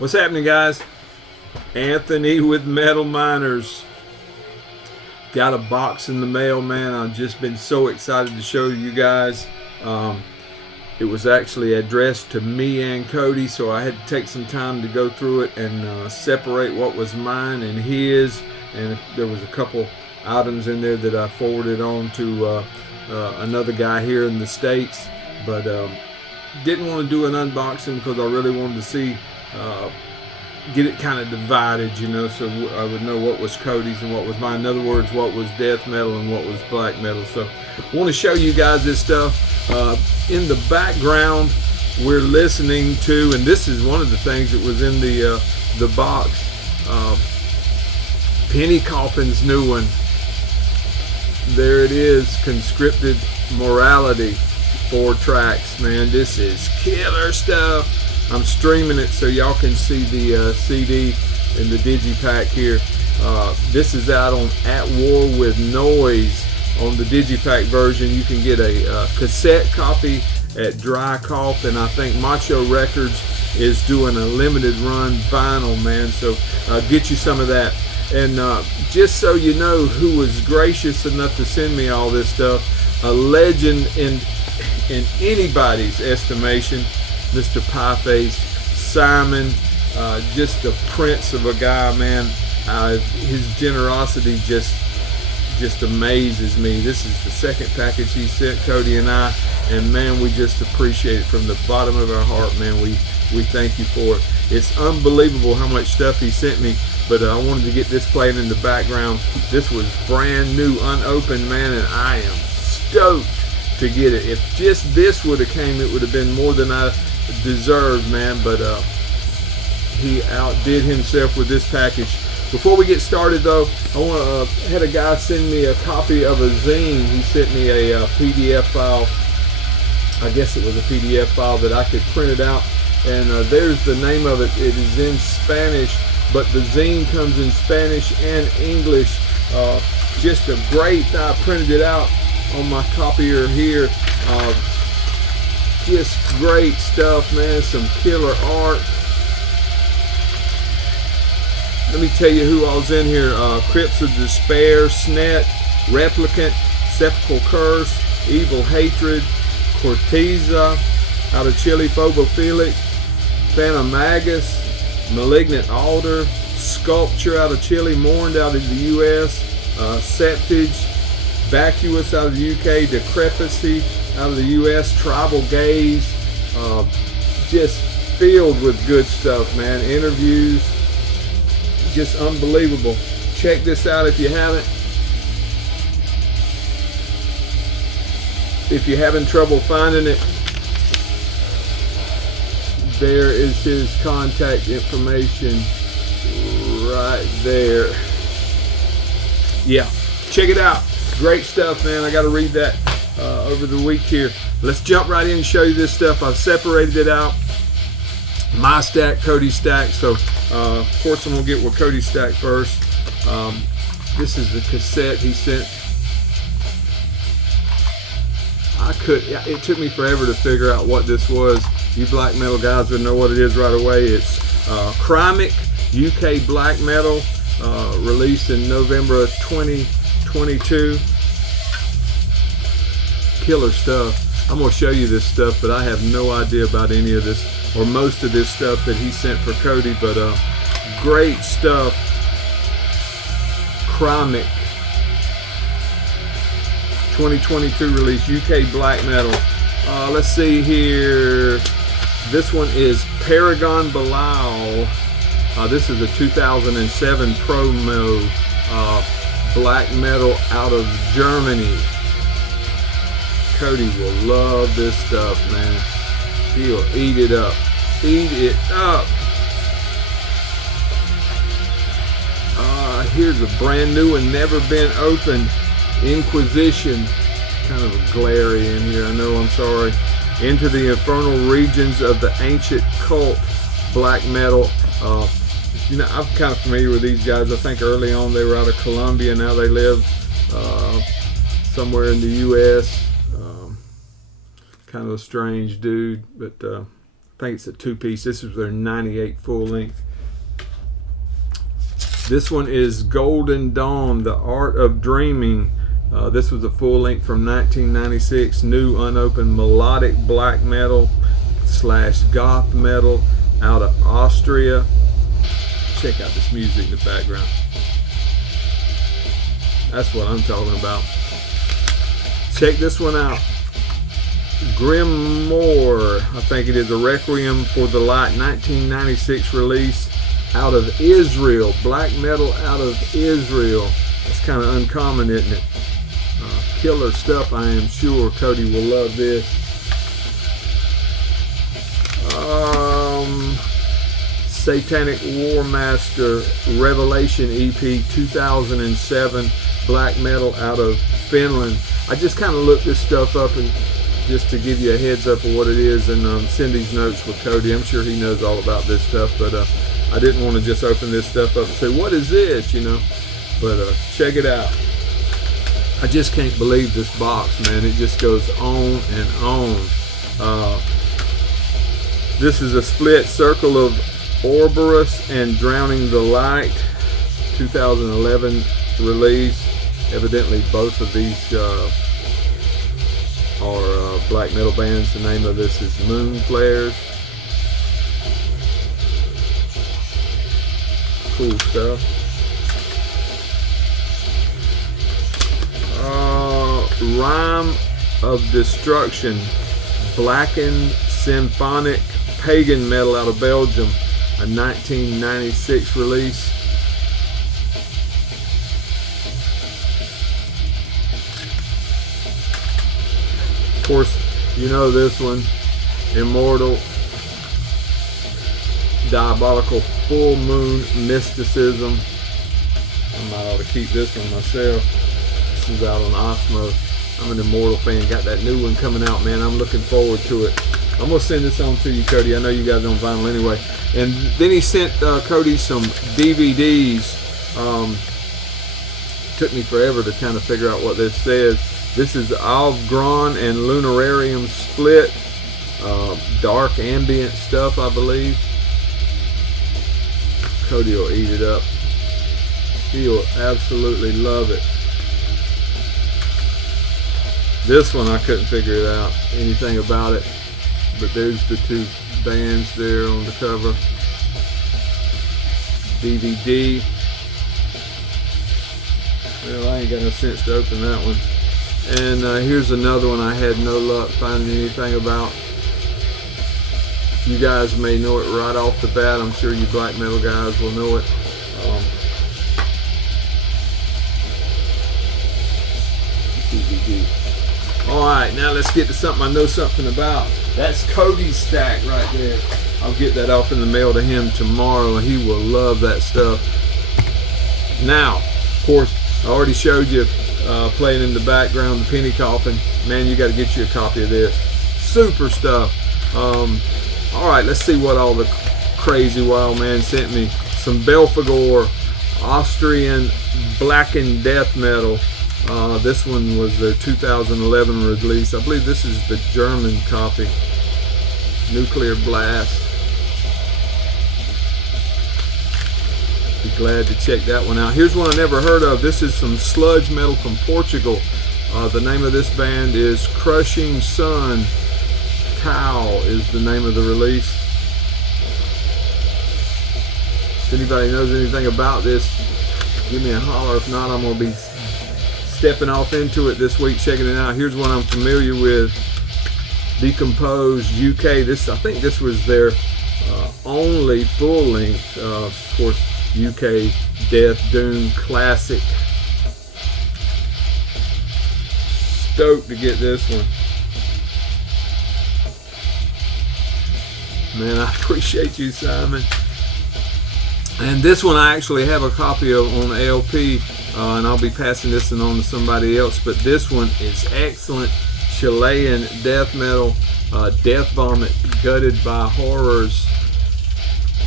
What's happening, guys? Anthony with Metal Miners. Got a box in the mail, man. I've just been so excited to show you guys. It was actually addressed to me and Cody, so I had to take some time to go through it and separate what was mine and his. And there was a couple items in there that I forwarded on to another guy here in the States, but didn't want to do an unboxing because I really wanted to see, get it kind of divided, you know, so I would know what was Cody's and what was mine. In other words, what was death metal and what was black metal. So I want to show you guys this stuff. In the background, we're listening to, and this is one of the things that was in the box, Penny Coffin's new one. There it is, Conscripted Morality, 4 tracks, man. This is killer stuff. I'm streaming it so y'all can see the CD and the digipack here. This is out on At War with Noise on the digipack version. You can get a cassette copy at Dry Cough, and I think Macho Records is doing a limited run vinyl, man. So get you some of that. And just so you know who was gracious enough to send me all this stuff, a legend in anybody's estimation, Mr. Pieface, Simon, just a prince of a guy, man. His generosity just amazes me. This is the second package he sent Cody and I, and man, we just appreciate it from the bottom of our heart, man. We thank you for it. It's unbelievable how much stuff he sent me, but I wanted to get this playing in the background. This was brand new, unopened, man, and I am stoked to get it. If just this would have came, it would have been more than I deserved, man, but he outdid himself with this package. Before we get started though, I had a guy send me a copy of a zine. He sent me a PDF file. I guess it was a PDF file that I could print it out, and there's the name of it. It is in Spanish, but the zine comes in Spanish and English. Just a great, I printed it out on my copier here. Just great stuff, man. Some killer art. Let me tell you who all's in here. Crypts of Despair, Snet, Replicant, Sepulchral Curse, Evil Hatred, Corteza, out of Chile, Phobophilic, Phantomagus, Malignant Altar, Sculpture out of Chile, Mourned out of the US, Septage, Vacuous out of the UK, Decrepacy out of the US, Tribal Gaze, just filled with good stuff, man. Interviews, just unbelievable. Check this out if you haven't. If you're having trouble finding it, there is his contact information right there. Yeah, check it out. Great stuff, man. I got to read that over the week here. Let's jump right in and show you this stuff. I've separated it out. My stack, Cody's stack. So, of course, I'm going to get with Cody's stack first. This is the cassette he sent. It took me forever to figure out what this was. You black metal guys would know what it is right away. It's Chromic UK Black Metal, released in November of 2022. Killer stuff. I'm going to show you this stuff, but I have no idea about any of this or most of this stuff that he sent for Cody, but great stuff. Chromic 2022 release, UK Black Metal. Let's see here. This one is Paragon Bilal. This is a 2007 promo, black metal out of Germany. Cody will love this stuff, man. He'll eat it up. Eat it up. Here's a brand new and never been opened Inquisition. Kind of a glary in here, I know, I'm sorry. Into the Infernal Regions of the Ancient Cult Black Metal. You know, I'm kind of familiar with these guys. I think early on they were out of Colombia. Now they live somewhere in the U.S. Kind of a strange dude, but think it's a 2-piece. This is their 98 full length. This one is Golden Dawn, The Art of Dreaming. This was a full length from 1996, new unopened melodic black metal / goth metal out of Austria. Check out this music in the background. That's what I'm talking about. Check this one out. Grimoire, I think it is, a Requiem for the Light, 1996 release out of Israel. Black metal out of Israel. That's kind of uncommon, isn't it? Killer stuff, I am sure. Cody will love this. Satanic War Master Revelation EP 2007, black metal out of Finland. I just kind of looked this stuff up and just to give you a heads up of what it is, and send these notes with Cody. I'm sure he knows all about this stuff, but I didn't want to just open this stuff up and say, what is this, you know? But check it out. I just can't believe this box, man. It just goes on and on. This is a split, Circle of Ouroboros and Drowning the Light, 2011 release. Evidently both of these are black metal bands. The name of this is Moon Flares. Cool stuff. Rhyme of Destruction, blackened symphonic pagan metal out of Belgium, a 1996 release. Of course, you know this one, Immortal Diabolical Full Moon Mysticism. I might ought to keep this one myself. This is out on Osmo. I'm an Immortal fan. Got that new one coming out, man. I'm looking forward to it. I'm going to send this on to you, Cody. I know you guys on vinyl anyway. And then he sent Cody some DVDs. Took me forever to kind of figure out what this says. This is Alvgron and Lunararium split. Dark ambient stuff, I believe. Cody will eat it up. He'll absolutely love it. This one I couldn't figure it out, anything about it. But there's the two bands there on the cover. DVD. Well, I ain't got no sense to open that one. And here's another one I had no luck finding anything about. You guys may know it right off the bat. I'm sure you black metal guys will know it. DVD. Alright, now let's get to something I know something about. That's Cody's stack right there. I'll get that off in the mail to him tomorrow. He will love that stuff. Now, of course, I already showed you playing in the background the penny coffin. Man, you got to get you a copy of this. Super stuff. Alright, let's see what all the crazy wild man sent me. Some Belphegor Austrian Black and Death Metal. This one was their 2011 release. I believe this is the German copy. Nuclear Blast. Be glad to check that one out. Here's one I never heard of. This is some sludge metal from Portugal. The name of this band is Crushing Sun. Cow is the name of the release. If anybody knows anything about this, give me a holler. If not, I'm going to be stepping off into it this week, checking it out. Here's one I'm familiar with. Decomposed UK. I think this was their only full length. Of course, UK Death Doom classic. Stoked to get this one. Man, I appreciate you, Simon. And this one I actually have a copy of on LP, and I'll be passing this one on to somebody else. But this one is excellent. Chilean death metal, Death Vomit, Gutted by Horrors.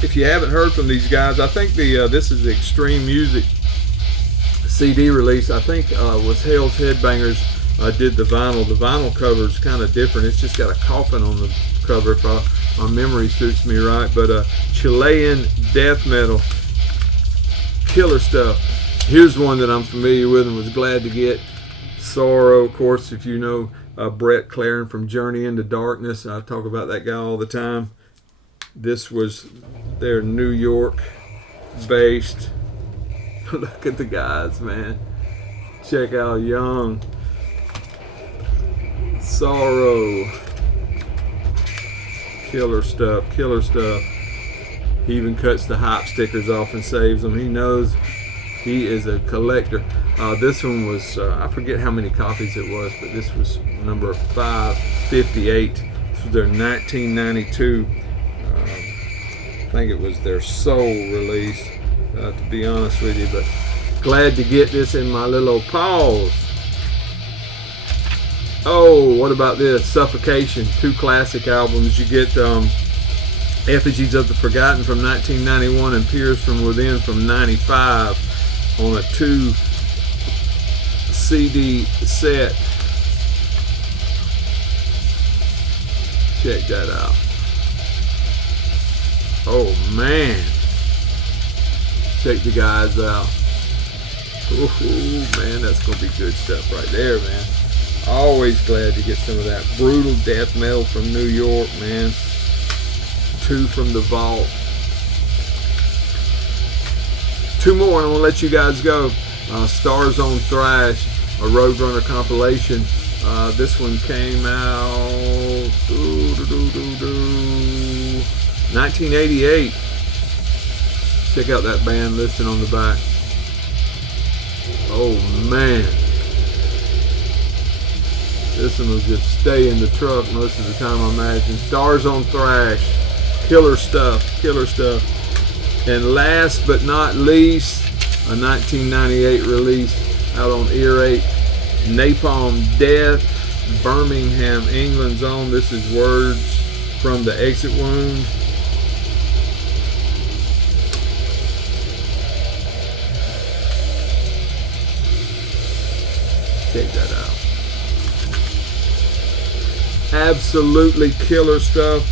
If you haven't heard from these guys, I think this is the Extreme Music CD release. I think was Hell's Headbangers did the vinyl. The vinyl cover is kind of different. It's just got a coffin on the cover. If I my memory suits me right, but Chilean death metal, killer stuff. Here's one that I'm familiar with and was glad to get. Sorrow, of course, if you know Brett Claren from Journey into Darkness, I talk about that guy all the time. This was their New York based. Look at the guys, man. Check out Young. Sorrow. Killer stuff, killer stuff. He even cuts the hype stickers off and saves them. He knows he is a collector. This one was, I forget how many copies it was, but this was number 558. This was their 1992. I think it was their soul release, to be honest with you, but glad to get this in my little paws. Oh, what about this? Suffocation, 2 classic albums. You get Effigies of the Forgotten from 1991 and Peers from Within from 95 on a 2 CD set. Check that out. Oh man, check the guys out. Oh man, that's gonna be good stuff right there, man. Always glad to get some of that brutal death metal from New York, man. 2 from the vault. 2 more and I'm gonna let you guys go. Stars on Thrash, a Roadrunner compilation. This one came out 1988. Check out that band listed on the back. Oh man, this one will just stay in the truck most of the time, I imagine. Stars on Thrash, killer stuff, killer stuff. And last but not least, a 1998 release out on Earache, Napalm Death, Birmingham, England's own. This is Words from the Exit Wound. Check that out. Absolutely killer stuff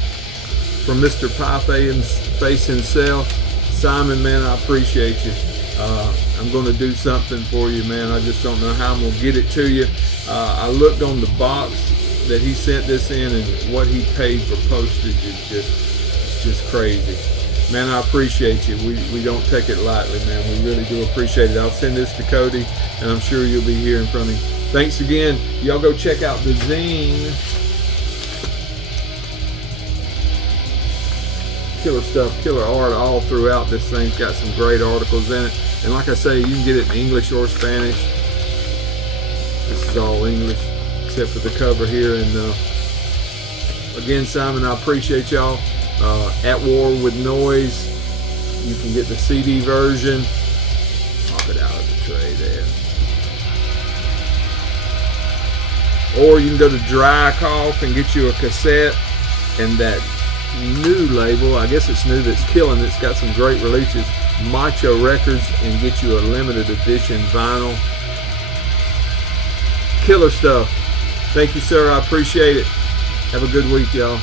from Mr. Pieface himself. Simon, man, I appreciate you. I'm going to do something for you, man. I just don't know how I'm going to get it to you. I looked on the box that he sent this in, and what he paid for postage is just crazy. Man, I appreciate you. We don't take it lightly, man. We really do appreciate it. I'll send this to Cody, and I'm sure you'll be hearing from him. Thanks again. Y'all go check out the zine. Killer stuff, killer art all throughout. This thing's got some great articles in it. And like I say, you can get it in English or Spanish. This is all English, except for the cover here. And again, Simon, I appreciate y'all. At War with Noise. You can get the CD version. Pop it out of the tray there. Or you can go to Dry Cough and get you a cassette, and that new label, I guess it's new, that's killing. It's got some great releases, Macho Records, and get you a limited edition vinyl. Killer stuff. Thank you, sir. I appreciate it. Have a good week, y'all.